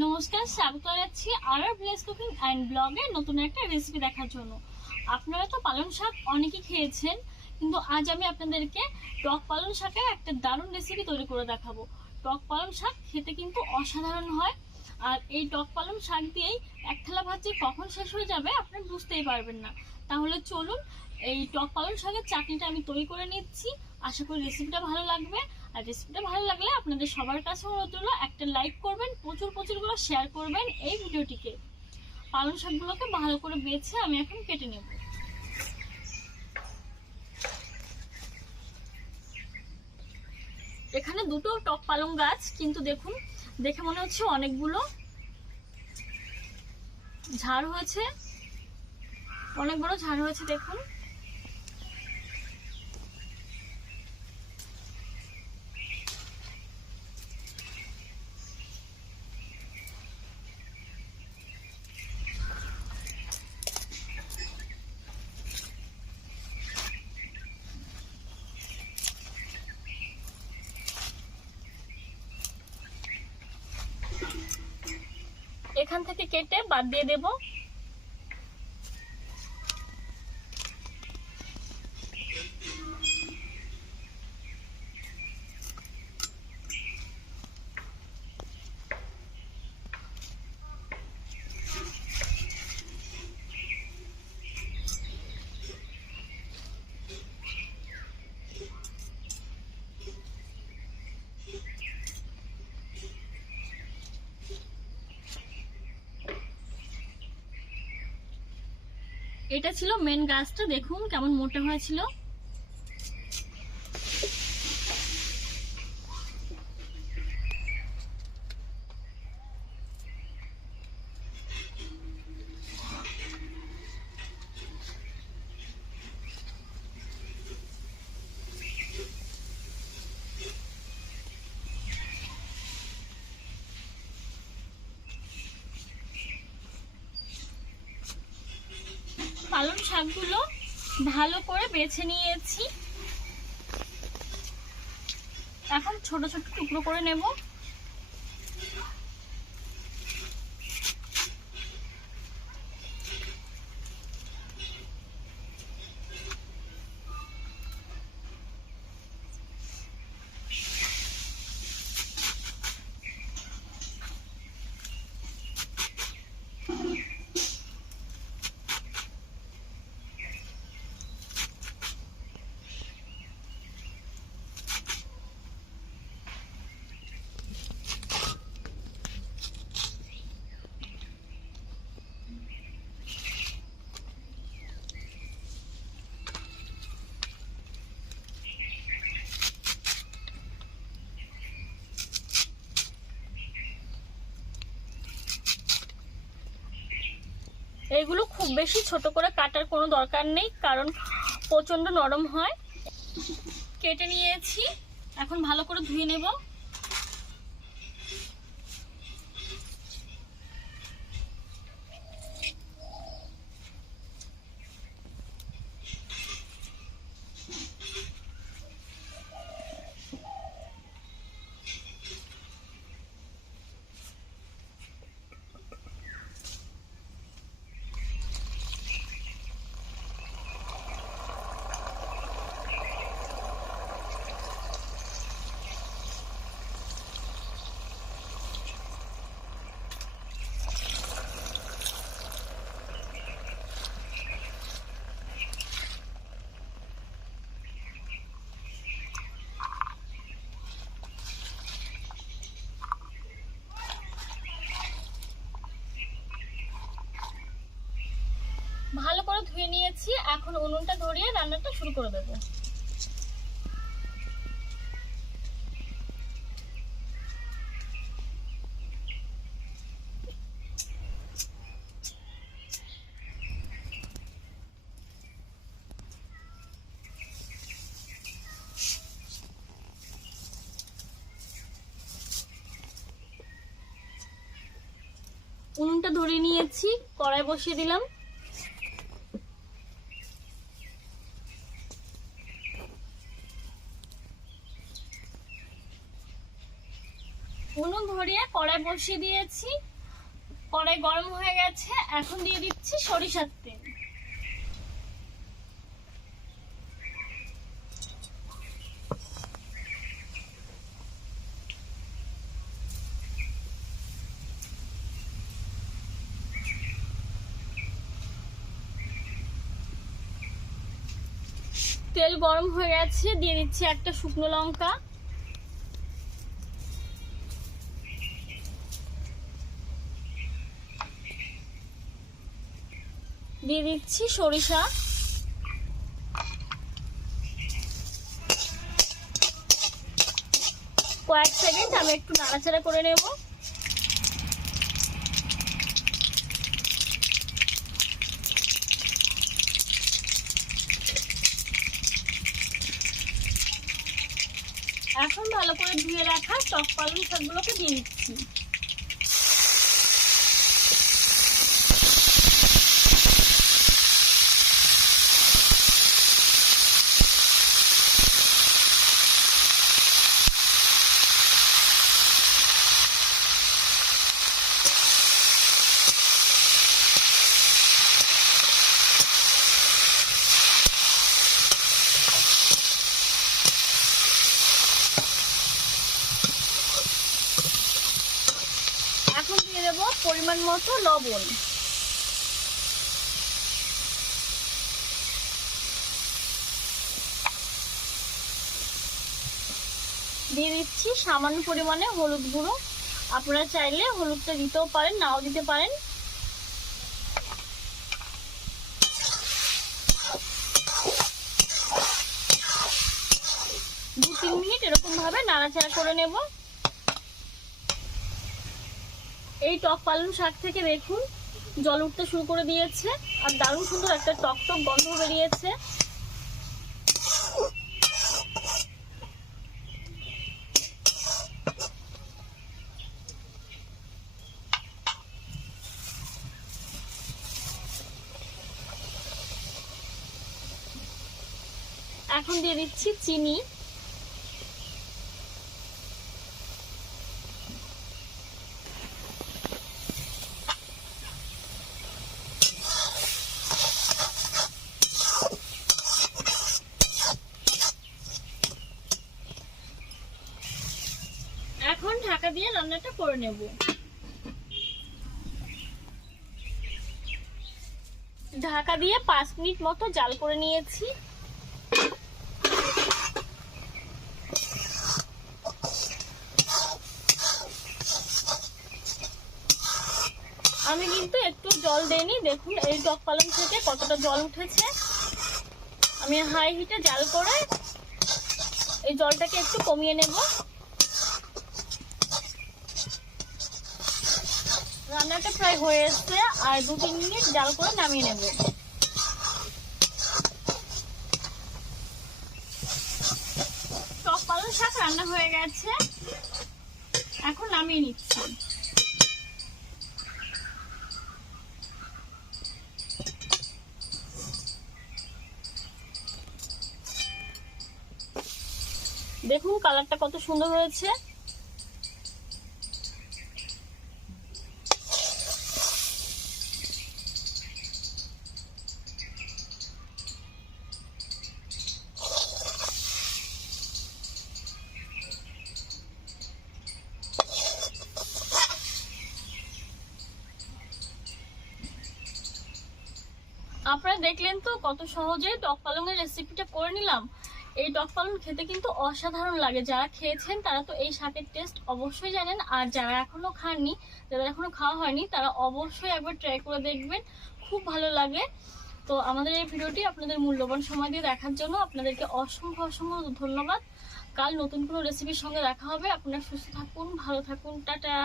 নমস্কার, স্বাগত জানাচ্ছি আর ভিলেজ কুকিং অ্যান্ড ব্লগের নতুন একটা রেসিপি দেখার জন্য। আপনারা তো পালং শাক অনেকেই খেয়েছেন, কিন্তু আজ আমি আপনাদেরকে টক পালং শাকের একটা দারুণ রেসিপি তৈরি করে দেখাবো। টক পালং শাক খেতে কিন্তু অসাধারণ হয়, আর এই টক পালং শাক দিয়েই এক থালা ভাত যে কখন শেষ হয়ে যাবে আপনারা বুঝতেই পারবেন না। তাহলে চলুন এই টক পালং শাকের চাটনিটা আমি তৈরি করে নিচ্ছি। আশা করি রেসিপিটা ভালো লাগবে। আর রেসিপিটা ভালো লাগলে আপনাদের সবার কাছে অনুরোধ হলো একটা লাইক করবেন, প্রচুর করে শেয়ার করবেন এই ভিডিওটিকে। পালং শাকগুলোকে ভালো করে বেছে আমি এখন কেটে নেব। এখানে দুটো টক পালং গাছ, কিন্তু দেখুন দেখে মনে হচ্ছে অনেকগুলো ঝাড় হয়েছে, অনেক বড় ঝাড় হয়েছে দেখুন। এখান থেকে কেটে বাদ দিয়ে দেব। এটা ছিল মেন গাছটা, দেখুন কেমন মোটা হয়েছিল। পালং শাকগুলো ভালো করে বেছে নিয়েছি, এখন ছোট ছোট টুকরো করে নেব। এইগুলো খুব বেশি ছোট করে কাটার কোনো দরকার নেই, কারণ প্রচন্ড নরম হয়। কেটে নিয়েছি, এখন ভালো করে ধুয়ে নেব। ভালো করে ধুয়ে নিয়েছি, এখন উনুনটা ধরিয়ে রান্নাটা শুরু করে দেব। উনুনটা ধরিয়ে নিয়েছি, কড়াই বসিয়ে দিলাম। উনুন ধরিয়ে কড়াই বসিয়ে দিয়েছি, কড়াই গরম হয়ে গেছে। এখন দিয়ে দিচ্ছি সরিষার তেল। তেল গরম হয়ে গেছে, দিয়ে দিচ্ছি একটা শুকনো লঙ্কা, দিয়ে দিচ্ছি সরিষা, কয়েক সেকেন্ড আমি একটু নাড়াচাড়া করে নেব। এখন ভালো করে ধুয়ে রাখা টক পালং শাকগুলোকে দিয়ে দিচ্ছি। এখন দিয়ে দেবো পরিমাণ মতো লবণ, দিয়ে দিচ্ছি সামান্য পরিমাণে হলুদ গুঁড়ো। আপনারা চাইলে হলুদটা দিতেও পারেন, নাও দিতে পারেন। দু 3 মিনিট এরকম ভাবে নাড়াচাড়া করে নেব। এই টক পালং শাক থেকে দেখুন জল উঠতে শুরু করে দিয়েছে, আর দারুণ সুন্দর একটা টক টক গন্ধ বেরিয়েছে। এখন দিয়ে দিচ্ছি চিনি, এখন ঢাকা দিয়ে রান্নাটা করে নেব। ঢাকা দিয়ে 5 মিনিট মতো জাল করে নিয়েছি। আমি কিন্তু একটু জল দেইনি, দেখুন এই টক পালং থেকে কতটা জল উঠেছে। আমি হাই হিটে জাল করে এই জলটাকে একটু কমিয়ে নেব। রান্নাটা প্রায় হয়ে এসছে, আর 2-3 মিনিট জাল করে নামিয়ে নেব। টক পালং শাক রান্না হয়ে গেছে, এখন নামিয়ে নিচ্ছি। দেখুন কালারটা কত সুন্দর হয়েছে। আপনারা দেখলেন তো কত সহজে টক পালংয়ের রেসিপিটা করে নিলাম। এই টক পালং খেতে কিন্তু অসাধারণ লাগে। যারা খেয়েছেন তারা তো এই শাকের টেস্ট অবশ্যই জানেন, আর যারা এখনো খাননি, যাদের এখনো খাওয়া হয়নি, তারা অবশ্যই একবার ট্রাই করে দেখবেন, খুব ভালো লাগে। তো আমাদের এই ভিডিওটি আপনাদের মূল্যবান সময় দিয়ে দেখার জন্য আপনাদেরকে অসংখ্য অসংখ্য ধন্যবাদ। কাল নতুন কোনো রেসিপির সঙ্গে দেখা হবে। আপনারা সুস্থ থাকুন, ভালো থাকুন, টাটা।